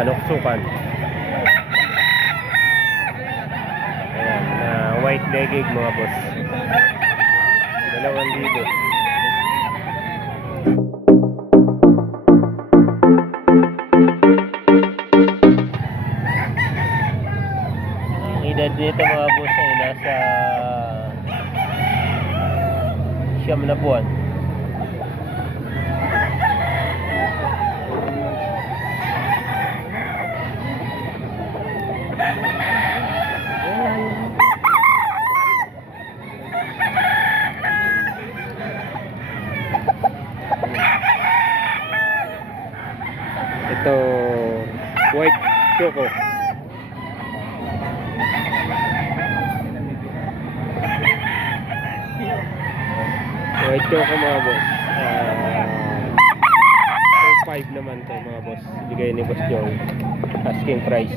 panuksukan. Ayan, white legged mga boss. 2,000. Ang edad dito mga boss ay nasa 9 na buwan. Ito white choco. White choco mga boss. 2.5 naman to mga boss. Bigay ni Boss Joey. Asking price.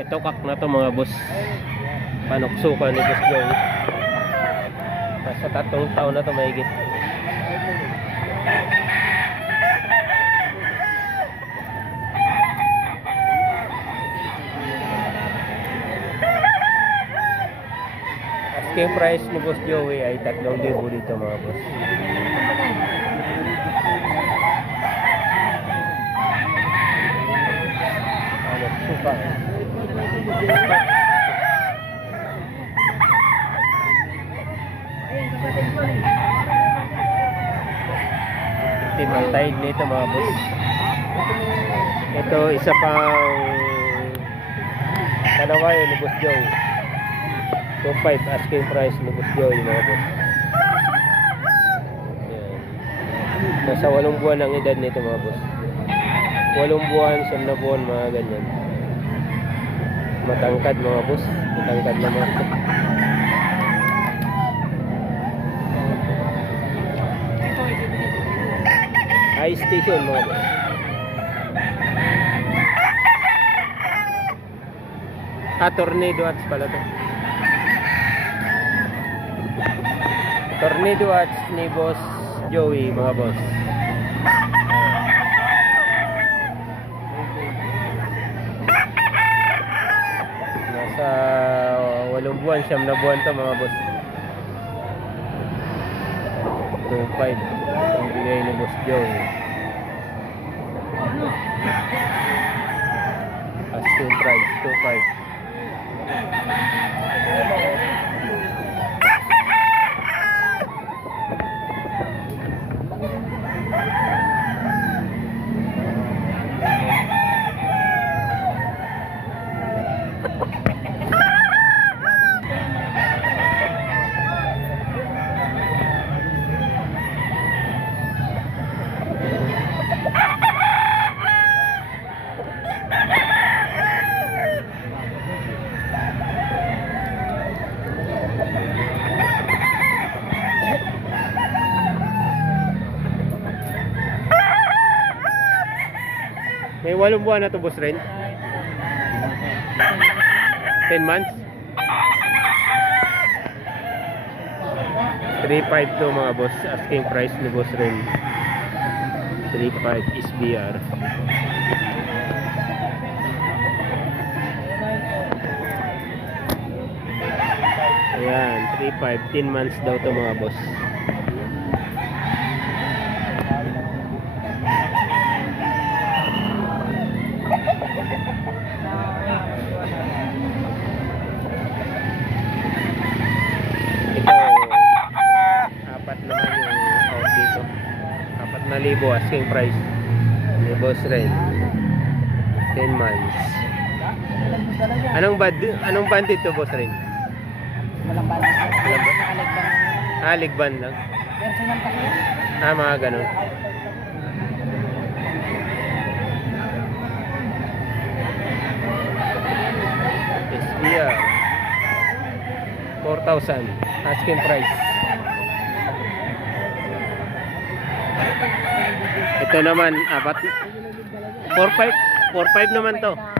Ito kak na to mga boss. Panuksukan ni Boss Joey. Nasa 3 taon na to mahigit. Asking price ni Boss Joey ay 3,000 dito mga boss. Panuksukan. Ang tide nito mga boss. Ito isa pang Kanawayo ni Boss Joey. 2.5 asking price ni Boss Joey mga boss. Ayan. Nasa 8 buwan ang edad nito mga boss. 8 buwan, 9 buwan mga ganyan. Matangkad mga boss. Matangkad na mga boss. High station mga boss. Tornado Hats pala to. Tornado Hats ni Boss Joey mga boss. Nasa 8 buwan, 9 na buwan to mga boss. 2.5 ang bigay ni Boss Joey. Asking price 2.5. May 8 buwan na to boss rin. 10 months. 3.5 to mga boss. Asking price ni Boss rin. 3.5 SBR. Ayan, 3.5. 10 months daw to mga boss. Libo asking price ni Boss rin. 10 months. Anong band ito Boss rin? Walang band. Ligban lang. Personal kasi. Mga ganun. SBR 4,000 asking price. Ito naman, apat. 4.5. 4.5 naman to. 2.5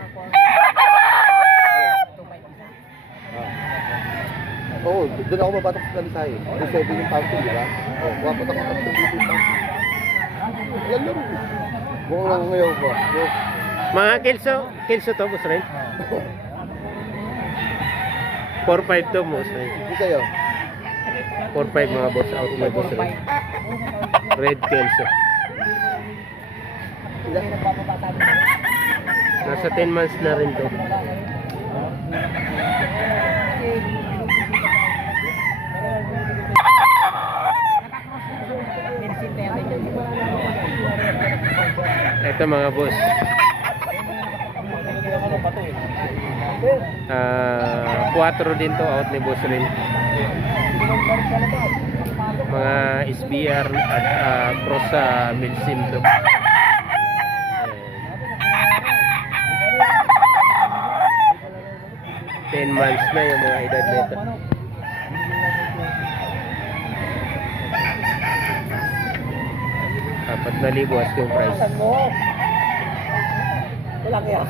isa. Oo, doon ako mabatok sa Kalisay. 2.7 yung fountain, di ba? Oo, wapot ako sa dito yung fountain. Yan lang. Buong lang ngayon ko. Mga kilso to, boss rin. 4.5 to, boss rin. Hindi kayo. 4.5 mga boss, out my boss rin. Red kelso. Nasa 10 months na rin to. Ito mga boss. 4 din to, out ni boss rin. Mga SBR at cross sa Milsim to. 10 months na yung mga edad nito. Apat na libo as yung price. Wala kaya.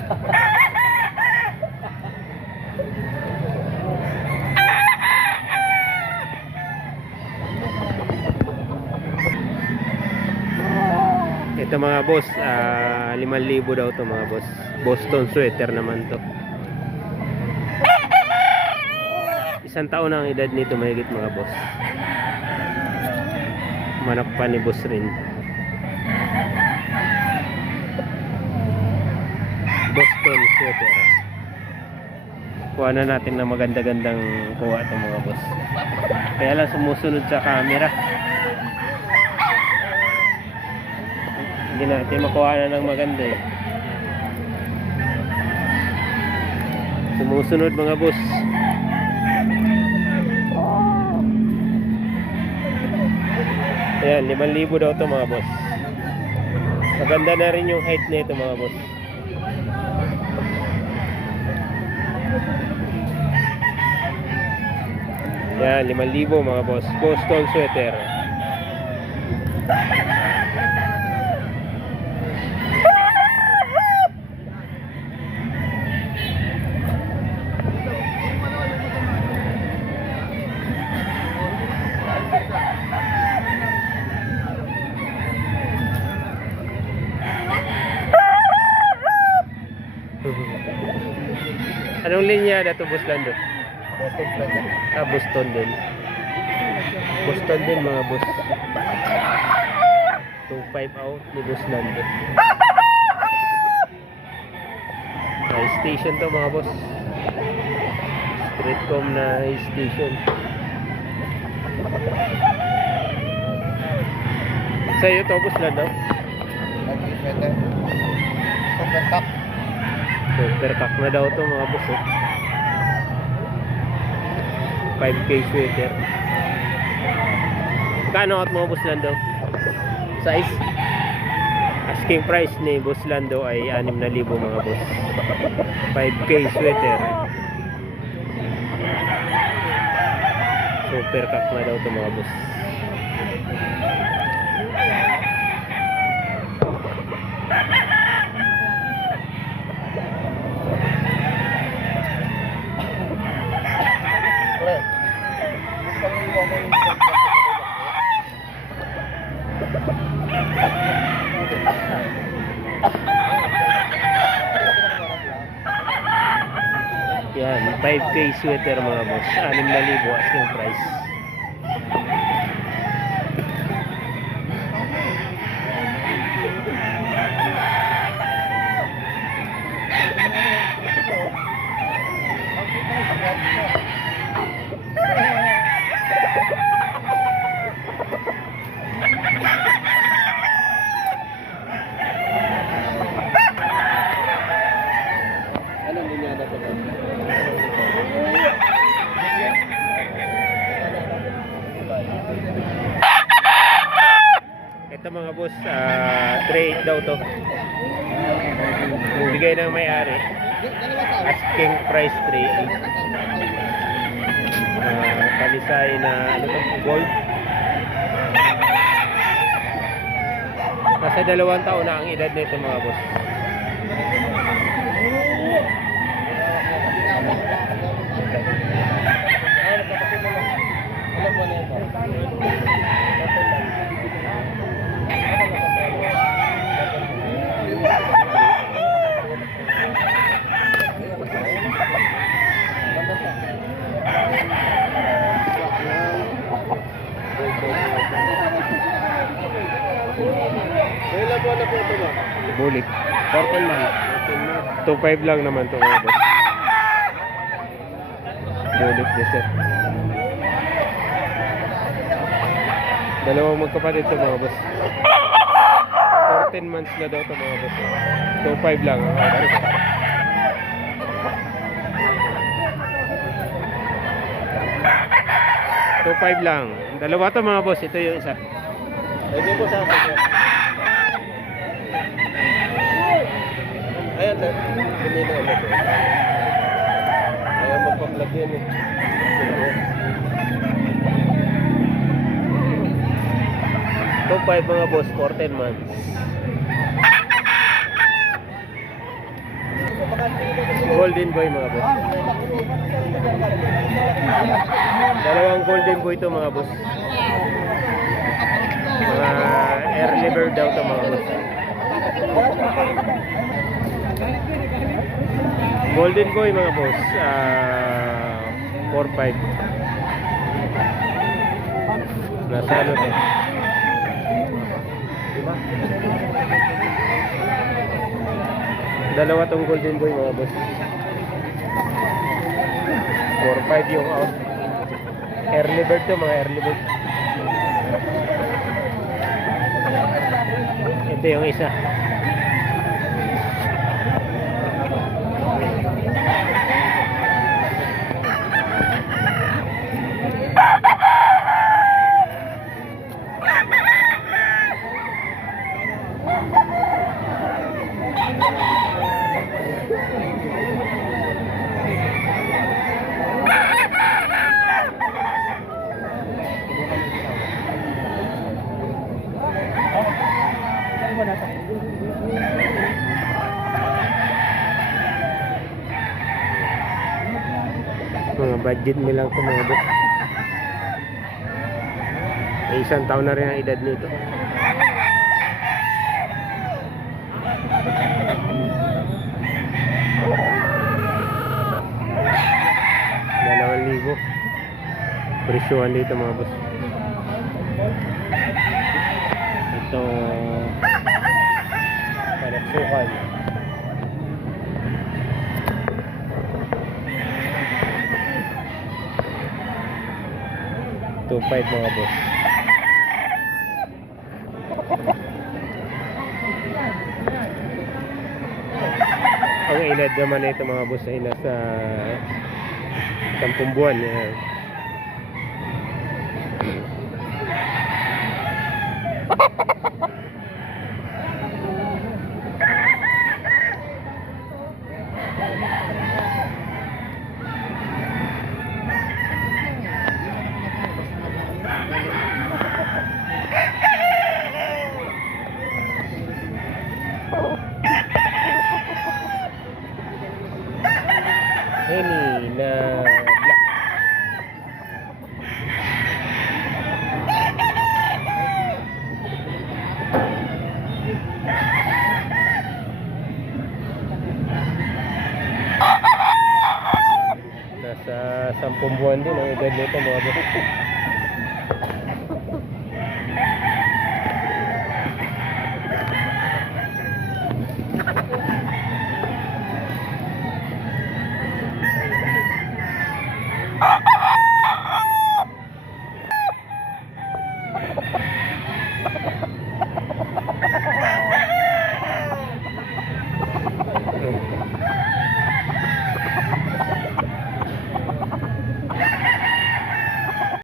Ito mga boss, 5,000 daw to mga boss. Boston sweater naman to. 1 taon na ang edad nito mahigit mga boss. Manok pa ni boss rin. Boston sweater. Kuha na natin na maganda-gandang kuha ito mga boss. Kaya lang sumusunod sa camera. Hindi natin makuha na ng maganda eh. Sumusunod mga boss. Ayan, 5,000 daw to mga boss. Maganda na rin yung height nito mga boss. Ayan, 5,000 mga boss. Boston sweater. Anong linya na ito, Boss Lando? Boston Splendor. Boston din. Boston din mga boss. 2.5 out ni Boss Lando. High station to mga boss. Streetcom na high station. Sa'yo to, Boss Lando? Nag-sweater. Super cup. Super cock na daw to mga boss. 5K sweater. Kano out mo, Boss Lando? Size? Asking price ni Boss Lando ay 6,000 mga boss. 5K sweater. Super cock na daw to mga boss. Yan, 5K sweater mga boss. 6,000 as yung price. Anong linyada to? Ito mga boss, 3.8 daw to. Bigay ng may-ari. Asking price 3.8. Kalisay na ano to, gold. Nasa 2 taon na ang edad nito mga boss. Ilan buwan na po ito ba? Bulik. 14 months. 2.5 lang naman ito mga boss. Bulik desert. Dalawang magkapatid ito mga boss. 14 months na daw ito mga boss. 2.5 lang ang order. 2.5 lang. Dalawa to mga boss. Ito yung isa. Pwede po sa akin. Ayan, hindi na ulit. Ayan, magpa-plug yan eh. Ito 5 mga boss, 14 months. Golden boy mga boss. Dalawang golden boy ito mga boss. Mga early bird daw ito mga boss. Golden boy mga boss, 4-5. Nasa ano to? Diba? Dalawa tong golden boy mga boss. 4-5 yung out. Early bird to mga early bird. Ito yung isa. Mga budget nila ito mga boss. May 1 taon na rin ang edad nito. $2,000 presyohan dito mga boss. Ito panaksukan. Fight mga boss. Ang edad naman nito mga boss ay nasa 10 buwan. Yan. Henny na black. Nasa 10 buwan din ang edad nito mga boss.